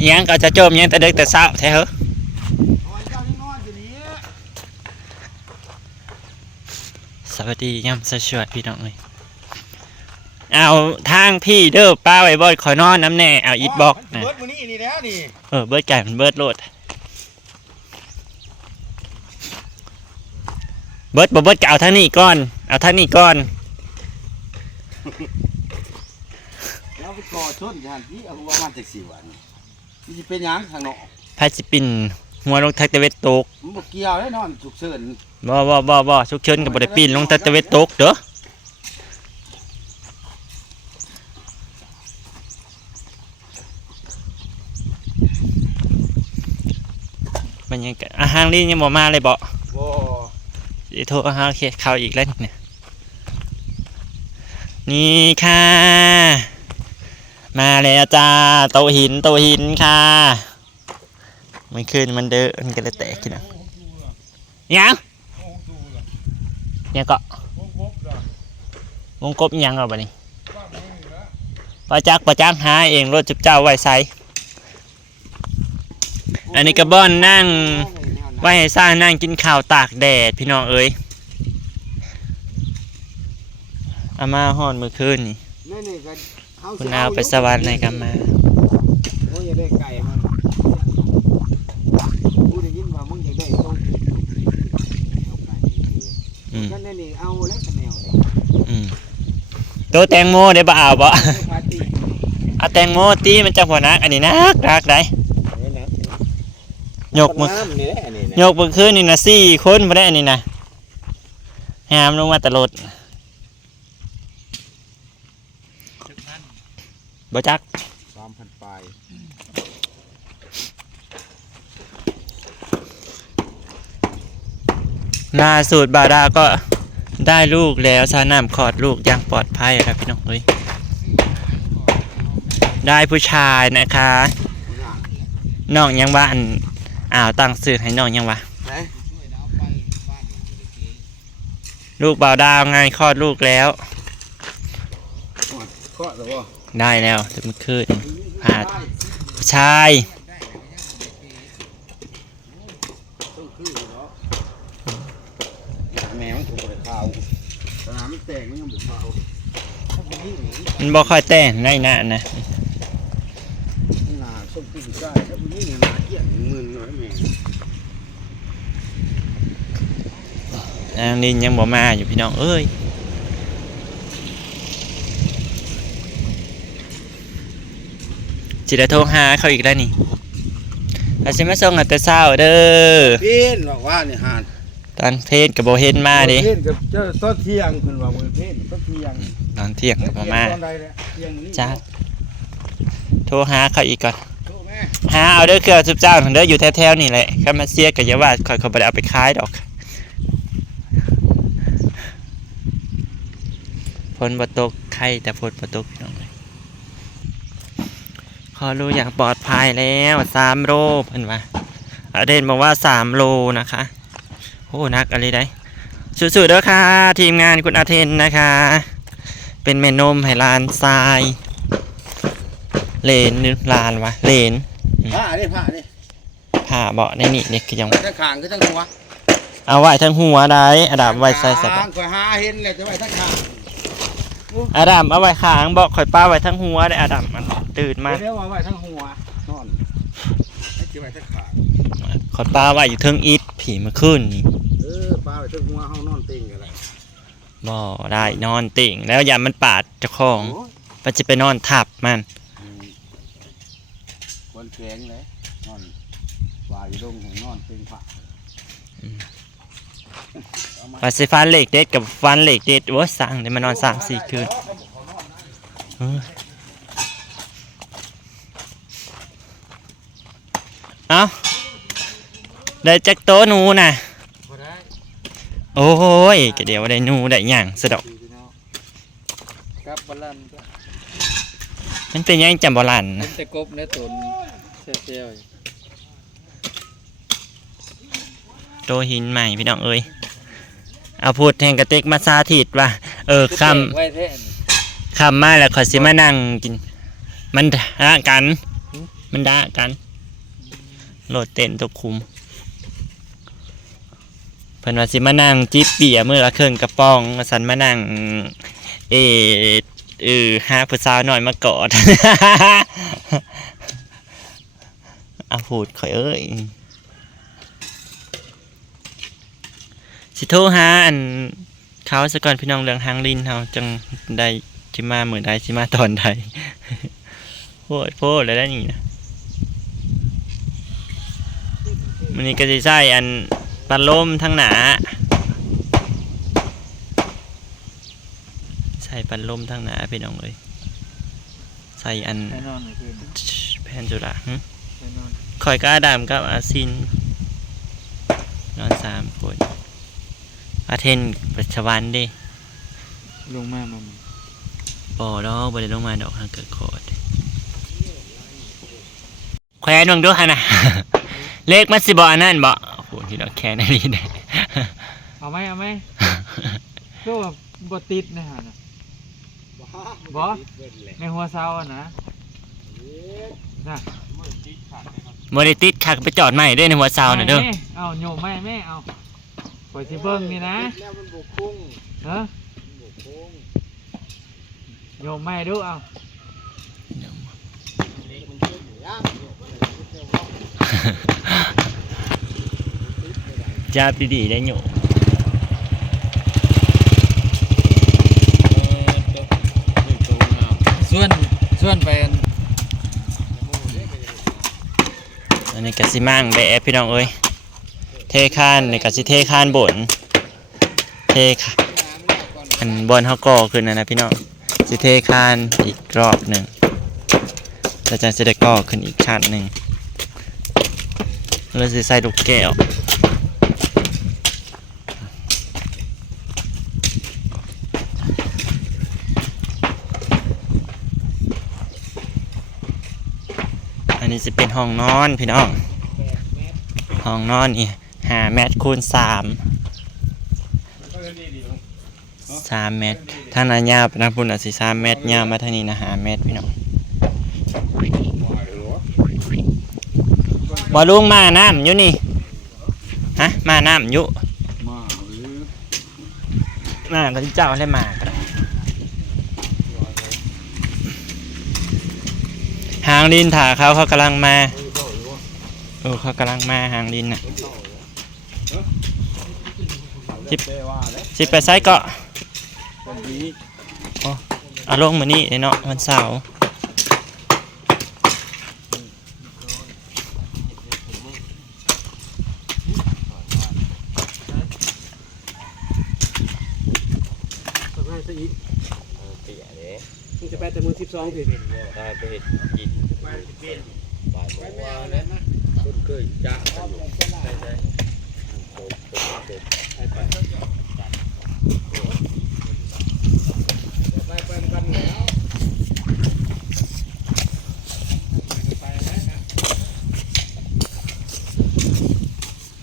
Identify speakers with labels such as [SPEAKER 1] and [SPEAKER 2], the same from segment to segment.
[SPEAKER 1] อิหยังก็จะโจมอิหยังแต่เด็กแต่เช้าแท้เหรอ
[SPEAKER 2] เอาไว้เจ้านี่นอนอยู่นี่
[SPEAKER 1] สวัสดียามสชวดพี่น้องเอ้ยเอาทางพี่เด้อป้าไว้บ่ขอนอนน้ำแน่เอาอีทบอกนะ
[SPEAKER 2] เบิดมื้อนี้นี่แล้วนี่
[SPEAKER 1] เออเบิดไก่มันเบิดโลด เบิดบ่เบิดก็เอาทางนี้ก่อน เอาทางนี้ก่อน
[SPEAKER 2] แล้วไปก่อชนยันพี่เอาว่ามาจากสี่วันนี่ สิเป็นหยังทางเนาะ
[SPEAKER 1] พายสิปินหัวลงทักตะเวทตก
[SPEAKER 2] มันบ่เกี่ยวแน่นอนฉุกเฉิน
[SPEAKER 1] บ่บ่บ่บ่ชุกเชิญกับบ่ได้ปีนลงทักตะเวทตกเด้อมันยังกะอาหารนี่ยังบ่มาเลยบ่
[SPEAKER 2] บ่
[SPEAKER 1] เดี๋ยวโทรหาเคสเขาอีกแล้วเนี่ยนี่ค่ะ มาแล้วจ้าโตหินโตหินค่ะมันขึ้นมันเด้อมันก็เลยแตกขึ้นอะยังยังก็วงกบยังเรอบัดนี้ปลาจักปลาจักหาเองรถจุบเจ้าไว้ใส่อันนี้กระบอนนั่งไว้ให้สร้างนั่งกินข้าวตากแดดพี่น้องเอ้ยอามาฮอดมือคืนนี่
[SPEAKER 2] นี่นี่ก็เฮ
[SPEAKER 1] คุณนาวไปสวรรค์ในกัมมา
[SPEAKER 2] โอ้ยอยากได้ไก่มันกูได้ยินว่ามึงอยากได้ต้มเอาไก่
[SPEAKER 1] อืม
[SPEAKER 2] ก็นั่นนี่เอาแล้วคะแนวนี่
[SPEAKER 1] อืมตัวแตงโมได้บ่เอาบ่
[SPEAKER 2] เอาปาร์ตี้
[SPEAKER 1] เอาแตงโมตีมันจะหัวนักอันนี้นักนักได้
[SPEAKER 2] นี่นะ
[SPEAKER 1] ยกมือ
[SPEAKER 2] น้ำนี่แหละนี่นะ
[SPEAKER 1] ยกมือคืนนี่นะสี่คนมาได้อันนี้นะหามลงมาแตลด บ่จัก
[SPEAKER 2] สามพันปลาย
[SPEAKER 1] ล่าสุดบาดาก็ได้ลูกแล้วซาน้ำคลอดลูกอย่างปลอดภัยครับพี่น้องเอ้ยได้ผู้ชายนะคะน้องยังว่าอันอ้าวตั้งสื่อให้น้องยังว่า
[SPEAKER 2] ไหน
[SPEAKER 1] ลูกบ่าวดาวไงคลอดลูกแล้ว
[SPEAKER 2] ก็หรอวะ
[SPEAKER 1] ได้แล้วจะมาคืนพาผู้ชาย
[SPEAKER 2] ต้องคือเนาะแมวถูกไปข่าวสนามมันแตกมันยังบุกข่าวเขาย
[SPEAKER 1] มันบ่ค่อยแต่งได้นะนะ
[SPEAKER 2] หนาส้มปิ้งได้ถ้านยิ่งหนาเกลี้ยงหมื่นหน่อยแม่
[SPEAKER 1] นางนินยังบ่มาอยู่พี่น้องเอ้ย จิได้โทรหาเขาอีกแล้วนี่อาชิมาส่งอัตเช้าเด้อ
[SPEAKER 2] พี่นบอกว่านี่ฮาน
[SPEAKER 1] ตอนเพศกับโบเห็นมาดิ
[SPEAKER 2] พี่นกับเจ้าต้นเที่ยงคุณว่ามือพี่นต้นเที่ยง
[SPEAKER 1] ตอนเที่ยงกับบ่มา
[SPEAKER 2] ตอนใดเนี่ยเที่ยงนี้
[SPEAKER 1] จ้าโทรหาเขาอีกก่อน
[SPEAKER 2] โทรแม่
[SPEAKER 1] หาเอาเด้อเครือสุบเจ้าเด้ออยู่แถวๆนี่แหละข้ามาเสียกับอยาว่าคอยเขาบ่ได้เอาไปขายดอกฝนบ่ตกไข่แต่ฝนบ่ตกพี่น้องเลยข อรู้อย่างปลอดภัยแล้วสามโลเพิ่นว่าอาเดนบอกว่าสามโลนะคะโอ้นักอะไรได้สู้ๆเด้อค่ะ ทีมงานคุณอาเทนนะคะ เป็นแม่นมให้ลานทราย เลนหรือลานวะเลน
[SPEAKER 2] ผ้าดิผ้าดิ
[SPEAKER 1] ผ่าเบาะในนี่นี่คือยัง
[SPEAKER 2] ทั้งขางคือทั้งหัว
[SPEAKER 1] เอาไว้ทั้งหัวได้อดัมไว้ใส่สะ
[SPEAKER 2] ข้างก็หาเห็นเลยจะไว้ทั้งขาง
[SPEAKER 1] อดัมเอาไว้ขางเบาะข่อยป้าไว้ทั้งหัวได้อดัมมัน ตื่นมา
[SPEAKER 2] เดี๋ยวเอาไว้ทั้งหัวนอนให้จะไว้ทั้งขาง
[SPEAKER 1] ข่อยป้าไว้อยู่เทิงอิฐผีมาขึ้นนี่
[SPEAKER 2] เออปลาไว้ทั้งหัวเฮานอนเต็งกันเลย
[SPEAKER 1] บ่ได้นอนติ่ง แล้วอย่ามันปาดเจ้าของ
[SPEAKER 2] โอ้ย
[SPEAKER 1] มันจะไปนอนทับมัน
[SPEAKER 2] อืมคนแข็งเลยนอนวายอยู่ดงของนอนเต็งผ้าเอามา
[SPEAKER 1] ว่าสิฟันเหล็กเด็ดกับฟันเหล็กเด็ดโอ้ยสั่งเดี๋ยวมานอนสามสี่คืน เออเอาได้จักโตะหนูน่ะ
[SPEAKER 2] บ่ได้
[SPEAKER 1] โอ้ยก็เดี๋ยวได้หนูได้หยังสะดอก
[SPEAKER 2] ดีพี่น้องกับบอลลันก็
[SPEAKER 1] มันเป็นหยังจำบ่ลัน
[SPEAKER 2] มั
[SPEAKER 1] นะ
[SPEAKER 2] นจะกบในตนเซลล์
[SPEAKER 1] โตหินใหม่พี่น้องเอ้ยเอาพูดแทงกระเต็กมาสาธิตว่าเออค
[SPEAKER 2] ไว้แท้ำ
[SPEAKER 1] คำมาแล้วขอยสิมานั่งกิน มันหากัน มันด่ากัน โหลดเต้นตกคุมเพิ่นว่าสิมานั่งจิบเบียร์มื้อละเครื่องกระป๋องสันมานั่งเออเออหาผู้สาวหน่อยมากอดอาพูดข่อยเอ้ยสิโทรหาอันเขาซะก่อนพี่น้องเรื่องหางลินเฮาจังได้สิมามื้อใดสิมาตอนใดโพดโพดแล้วได้นี่นะ มันนี้ก็สิใช้อันปัดลมทั้งหนาใส่ปัดลมทั้งหนาพี่น้องเอ้ยใส่อัน
[SPEAKER 3] แน่นอนเลยคือ
[SPEAKER 1] แผ่นจุฬาหึ
[SPEAKER 3] แน่นอน
[SPEAKER 1] คอยก็อาดามกับอาซินนอนสามคนอาเทนปัจจุบันเดิ
[SPEAKER 3] ลงมามัน
[SPEAKER 1] ปอดอกบริลงมาดอกทางเกิดโคตรแขวนวงด้วยฮะนะ เลขมันสิบอันนั่นบ่โอ้โหที่ดอกแค่นั้นนี่ได้
[SPEAKER 3] เอาไหมเอาไหมก็ว่าบติดนะฮะนะบ่ในหัวเสาอะนะน่ะ
[SPEAKER 1] บริติดขักไปจอดใหม่ด้วยในหัวเสาน่ะเด้อ
[SPEAKER 3] แม่เอาโยมแม่แม่เอาปล่อยสิเบิ้งนี่นะ
[SPEAKER 2] แล้วมันบุกคุ้ง
[SPEAKER 3] เออ
[SPEAKER 2] บุกคุ้ง
[SPEAKER 3] โยมแม่ดูเอา
[SPEAKER 1] จับดีๆได้อยู่
[SPEAKER 3] ส่วนส่วนไปอัน
[SPEAKER 1] อันนี้กสิมั่งแบะพี่น้องเอ้ยเทคานนี่กสิเทคานบนเทคาอันบนเขาก่อขึ้นนะนะพี่น้องสิเทคานอีกรอบหนึ่งแล้วจะสิได้ก่อขึ้นอีกชั้นหนึ่ง แล้วสิใส่ลูกแก้วอันนี้จะเป็นห้องนอนพี่น้อง ห้องนอนนี่หาเมตรคูณสามสามเมตรทานั้นยาวไปทางพุ่นอะสิสามเมตรยาวมาทานี้นะหาเมตรพี่น้อง บ่ลุงมาน้ำอยู่นี่ฮะมาน้ำอยู่
[SPEAKER 2] มาหรือ
[SPEAKER 1] มาตอนเจ้าได้มาหางดินถาเขาเขากำลังมาเออเขากำลังมาหางดินน่ะ
[SPEAKER 2] สิบเปว่าแล้ว
[SPEAKER 1] สิไปไซก็
[SPEAKER 2] คนดี
[SPEAKER 1] เอาลงมานี่เนาะวันเสาร์เปียเลย
[SPEAKER 3] มึงจะไป แต่มือสิบสองสิ
[SPEAKER 1] ได้ไปเห็ดกิน
[SPEAKER 2] บ่ายโมงว่าแล้วนะคนเคยจ้างกันอยู่ใช่ใช่ไปไปกันแล้ว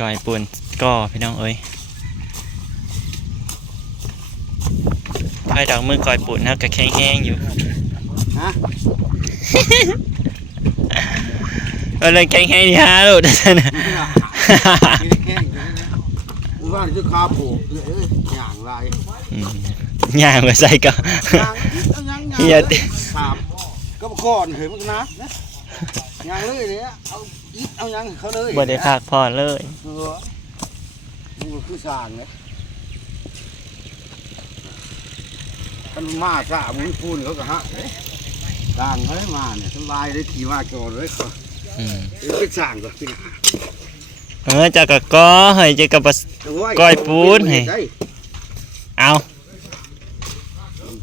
[SPEAKER 1] ก่อยปูนก็พี่น้องเอ้ย ไอ้ดอกมือก่อยปูนนะก็แข็งแห้งอยู่
[SPEAKER 2] ฮะ
[SPEAKER 1] เออเลยแข็งแห้งที่ฮาลูกนะ
[SPEAKER 2] แห้งๆว่าจะคาผูกเอ้ยอย่างไร
[SPEAKER 1] อืมย่างมาใส่ก็
[SPEAKER 2] อย่างเอายัง
[SPEAKER 1] เฮียติ
[SPEAKER 2] ครับก็ก่อนเห็นมันนะนะอย่างเลยเลยเอาอีกเอายังเขาเลย
[SPEAKER 1] บ่ได้พักผ่อนเลย
[SPEAKER 2] มันก็คือสางเลย กันมาสร้างมึงพูนเขาก็ฮะสร้างเฮ้ยมาเนี่ยสบายเลยขี่มาจอดเลยเขา
[SPEAKER 1] อืม
[SPEAKER 2] เดี๋ยวไปสร้างก่อนพี่นะ
[SPEAKER 1] เออเจะกะก็เฮ้ยเจะกะบก้อยปูนให้
[SPEAKER 2] ได้
[SPEAKER 1] เอา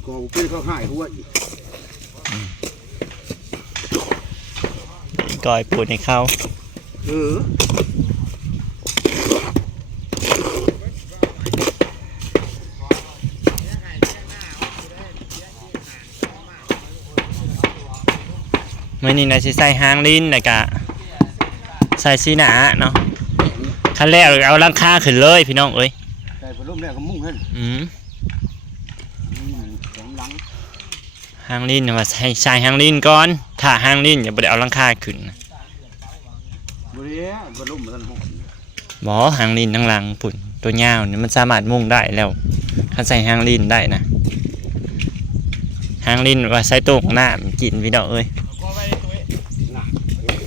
[SPEAKER 2] ก็เป็นเขาหายหัวอีก
[SPEAKER 1] ก่อยปูนให้เขา
[SPEAKER 2] เออ
[SPEAKER 1] นี้นายสิใส่หางลิ้นแล้วก็ใส่สีหนาเนาะขั้นแรกเอาลังคาขึ้นเลยพี่น้องเอ้ย
[SPEAKER 2] ใส่พัดลมแล้วก็มุ่งขึ้น
[SPEAKER 1] อืม
[SPEAKER 2] อืมสองหลัง
[SPEAKER 1] หางลิ้นน่ะว่าใส่ใส่หางลิ้นก่อน
[SPEAKER 2] เถ้า
[SPEAKER 1] ห้างลิ้นอย่าบ่ได้เอาหลังคาขึ้นนะ
[SPEAKER 2] บริเวณบรรลุมันทันหก
[SPEAKER 1] บ่ห้างลิ้นทั้งหลังปุ่นตัวยาวนี่มันสามารถมุ่งได้แล้วคันใส่ห้างลิ้นได้นะห้างลิ้นว่าใส่ตู้ของน้ำกินพี่น้องเอ้ย
[SPEAKER 3] ก็ไว้ในตัวเอง
[SPEAKER 2] หนัก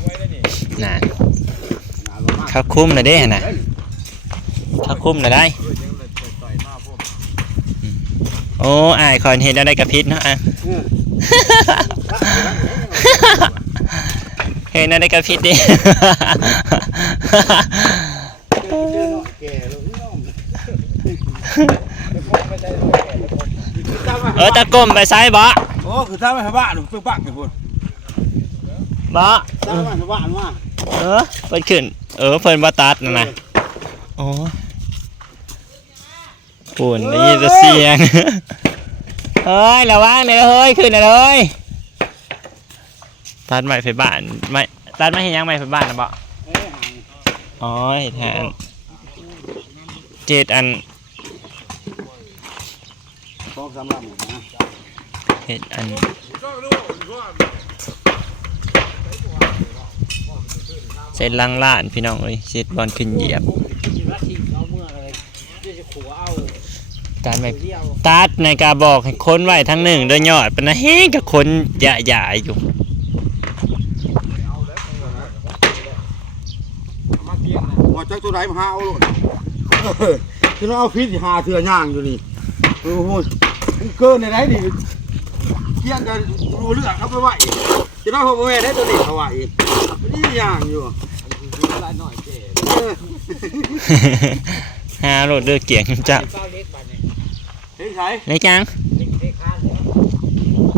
[SPEAKER 3] ไว้ได้ นี่
[SPEAKER 1] น่ะ
[SPEAKER 2] หนาลงมาก
[SPEAKER 1] เขาคุ้มเลยเด้น่ะ
[SPEAKER 2] เฮ้ย
[SPEAKER 1] เขาคุ้มเลยได้
[SPEAKER 3] เออยังเลยต่อยหน้าพวก
[SPEAKER 1] โอ้อายคอนเห็นอะไรกับพิษเนาะอะ
[SPEAKER 2] เออ
[SPEAKER 1] เห็นอะไรกับพิษดิ
[SPEAKER 2] แก่แล้วพี่น้อง
[SPEAKER 1] เออตะก้มไปซ้ายบ่
[SPEAKER 2] โอ้คือถ้าไม่ให้บ้านเพิ่งปักให้พุ่น
[SPEAKER 1] บ่
[SPEAKER 2] ถ้าไม่ให้บ้านว่า
[SPEAKER 1] เออเพิ่นขึ้น เออเพิ่นบ่ตัดนั่นน่ะโอ้ปุ่นได้ยินแต่เสียงเฮ้ยระวังเด้อเฮ้ยขึ้นน่ะเลยตัดไม้ไฟบ้านไม่ตัดไม้เฮ็ดหยังไม้ไฟบ้านน่ะบ่
[SPEAKER 2] เอ้ยห่าง
[SPEAKER 1] อ๋อเฮ็ดแทนเจ็ดอัน
[SPEAKER 2] สองสามลำนะ
[SPEAKER 1] เฮ็ดอัน เสร็จลังล้านพี่น้องเอ้ยเสร็จบอลขึ้นเหยียบ การไม่ตัดในกาบอกให้ค้นไว้ทั้งหนึ่งโดยยอดเปะนะเฮ้กับคนใหญ่ๆอยู่
[SPEAKER 3] มาเกียงนะ
[SPEAKER 2] ว่าจักตัวไหนมาหาเอาโลดคือเราเอาพิษหาเถื่อย่างอยู่นี่โอ้โหเกินในไหนดิเที่ยงกันรู้เรื่องเขาไปไหวจะน้อยพ่อแม่ได้ตัวนี้เขาไหวนี่ย่างอยู่
[SPEAKER 3] ลายหน่อยเจ๊
[SPEAKER 2] เออ
[SPEAKER 1] หาโรดเลือกเกียงจ้ะ
[SPEAKER 3] เป้าเล็กไปเนี่ย
[SPEAKER 2] เฮ้ยใคร
[SPEAKER 1] ในจัง
[SPEAKER 3] เล็กเล็กข้านแล้ว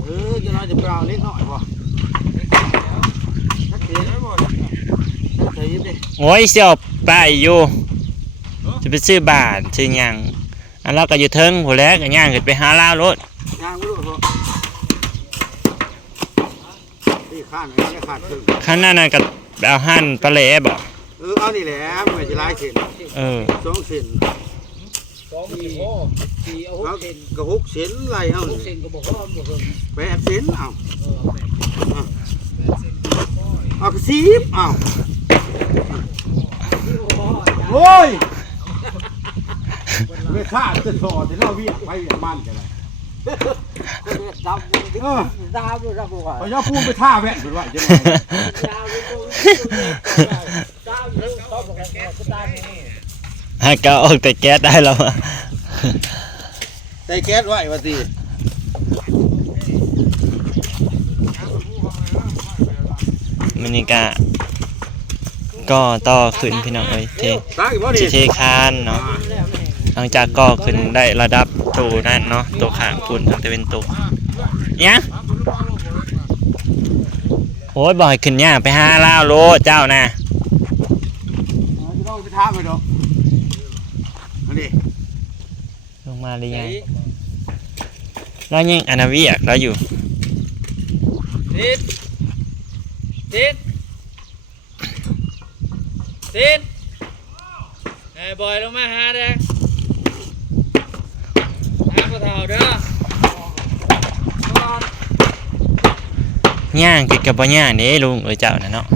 [SPEAKER 2] เออจะน้อยจะไปเอาเล็กน้อยบ่นักเตะได้บ่นักเตะดิ
[SPEAKER 1] โอ้ยเสี่ยวไปอยู่จะไปซื้อบาทซื้อหยังอันเราก็อยู่เทิงหัวแรกก็ย่างขึ้นไปหาลาวรถ
[SPEAKER 2] ย่างไม่รู้เหรอนี่ข้านไหนไม่ขาดครึ่ง
[SPEAKER 1] ข้างหน้านั่นก็ไป เอาหั่นปลาแหล่บ่
[SPEAKER 2] เออเอานี่แหละไม่จะลายเส้น
[SPEAKER 1] เออ
[SPEAKER 2] สองเส้น
[SPEAKER 3] สองสี่โอ้สี่เอาห
[SPEAKER 2] เอา
[SPEAKER 3] กเซน
[SPEAKER 2] กระหกเส้นไรเอา
[SPEAKER 3] หกเซนก็บอกว่าบอกเออ
[SPEAKER 2] แปดเส้นเอา
[SPEAKER 3] เออแปดเซน
[SPEAKER 2] เอากระซีบเอาโอ้ยไม่ฆ่าจะถอดจะเล่าเวียกไปเวียกมันกันเลย
[SPEAKER 3] ดำ
[SPEAKER 2] เออ
[SPEAKER 3] ดำเลยดำเลย
[SPEAKER 2] เอาย่าพูดไปท่าแว่นเป็นว่าจะไง
[SPEAKER 3] ดำเลยดำเลยชอบบอกกันก็ดำนี่
[SPEAKER 1] ให้ก็ออกแต่แก๊สได้แล้วอะ
[SPEAKER 2] ใส่แก๊สไว้ว่าตี
[SPEAKER 1] มันนี่ก็ก็ต่อขึ้นพี่น้องเอ้ยเท
[SPEAKER 2] ตายบ่
[SPEAKER 1] สิ
[SPEAKER 2] นี่
[SPEAKER 1] เทคานเนาะหลังจากก่อขึ้นได้ระดับ ตัวนั่นเนาะตัวขางคุณทางตะเวนตกเนี่ยงโอ้ยบ่อยขึ้นย่างไปหาล่าวโลเจ้านะ
[SPEAKER 2] จะต้องไปท่าไปดอกอันนี้
[SPEAKER 1] ลงมาหรือยังแล้วยังอนาวิอยากแล้วอยู่
[SPEAKER 3] ติดติดติดไอ้บอยลงมาหาเด้หาปลา เท่าเด้อย่าง
[SPEAKER 1] กิดกับบ่ย่างเด้ลุงเอ้ยเจ้าน่ะเนาะ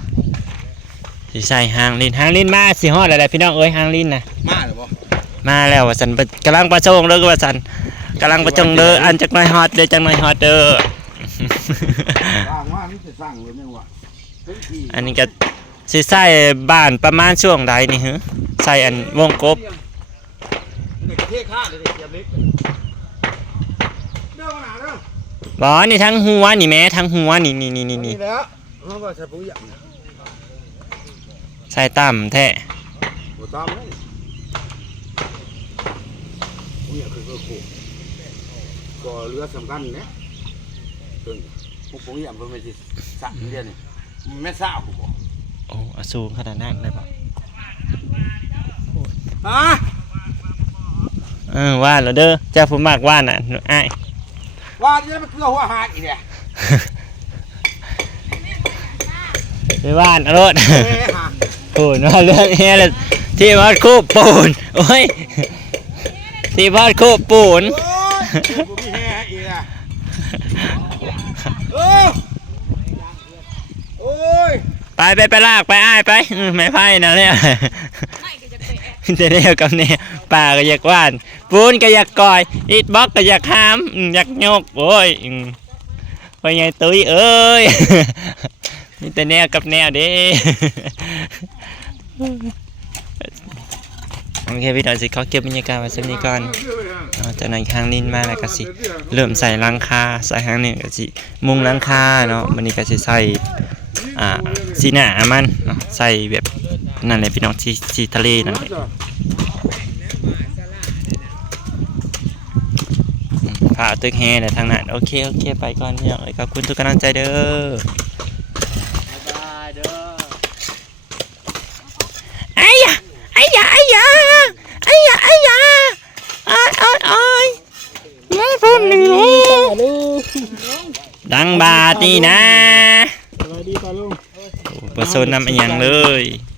[SPEAKER 1] สิใส่หางลินหางลินมาสิฮอดอะไรพี่น้องเอ้ยหางลินน่ะ
[SPEAKER 2] มาหรือบ่
[SPEAKER 1] มาแล้วว่าสันกำลังประชงเด้อว่าสันกำลังประชงเด้ออันจักหน่อยฮอดเด้อจักหน่อยฮอดเด้อ
[SPEAKER 2] สร้างว่านี่จะสร้างเลยไม่ว่าเป็นที่
[SPEAKER 1] อันนี้ก็สิใส่บ้านประมาณช่วงใดนี่ฮะใส่อันวงกบ
[SPEAKER 2] เด็กเท่ข้าเลยเด็กเทียมเล็กเด้อมาหนาเด้อ
[SPEAKER 1] บ่นี่ทั้งหัวนี่แม่ทั้งหัวนี่นี่นี่นี่นี่
[SPEAKER 2] นี่แล้วเขาก็ใช้ปุ๋ยอย่าง
[SPEAKER 1] ใส่ต่ำแท้
[SPEAKER 2] โอ้ตามเลยปุ๋ยอย่างคือก็โคก็เรือสำคัญเนี่ยตึงพวกปุ๋ยอย่างเพิ่นไม่ใช่สั่งเดียวนี่แม่สาวกูบอก
[SPEAKER 1] โอ้อสูงขนาดนั้นเลยบ่
[SPEAKER 2] ฮะ
[SPEAKER 1] เออว่าแล้วเด้อเจ้าผู้มากว่าน่ะอ้าย
[SPEAKER 2] ว่าจะมาเกลือหัวหาดอีกเนี่ย
[SPEAKER 1] ไปว่านอรถ
[SPEAKER 2] เอ้ยหา
[SPEAKER 1] โอ้ยว่าเรื่องนี้เลยที่วัดคูปูนโอ้ยที่วัดคูปูน
[SPEAKER 2] โอ้ยกูมีแห่อีกอะเออโอ้ย
[SPEAKER 1] ไปไปไปลากไปอ้ายไปอืมไม่ไพ่นะเนี่ย
[SPEAKER 4] ไม่ก็จะไปแอบ
[SPEAKER 1] จะได้กับเนี่ยป่าก็อยากว่าน ปูนก็อยากกอย อิดบ็อกก็อยากหามอยากโยกโอ้ยอืมไปไงตุ้ยเอ้ยมีแต่แนวกับแนวเด้ โอเคพี่น้องสิเขาเก็บบรรยากาศไว้สักนิดก่อนจากนั้นข้างนินมาแล้วก็สิเริ่มใส่ลังคาใส่ข้างนึงก็สิมุงลังคาเนาะมันนี้ก็สิใส่อ่าสีหน้ามันเนาะใส่แบบนั่นแหละพี่น้องสีสีทะเลนั่นแหละผ่าตึกแฮเลยทางนั้นโอเคโอเคไปก่อนพี่น้องเอ้ยขอบคุณทุกกำลังใจเด้อ
[SPEAKER 3] บ๊ายบายเด้อ
[SPEAKER 1] ไอ้ยะไอ้ยะไอ้ยะไอ้ยะไอ้ยะไอ้ไอ้ไอ้ไม่พูดหนึ่งดั งบาทนี่นะ
[SPEAKER 2] สวัสดีตาลุง
[SPEAKER 1] โอ้ประสนนำอันยังเลย
[SPEAKER 2] ส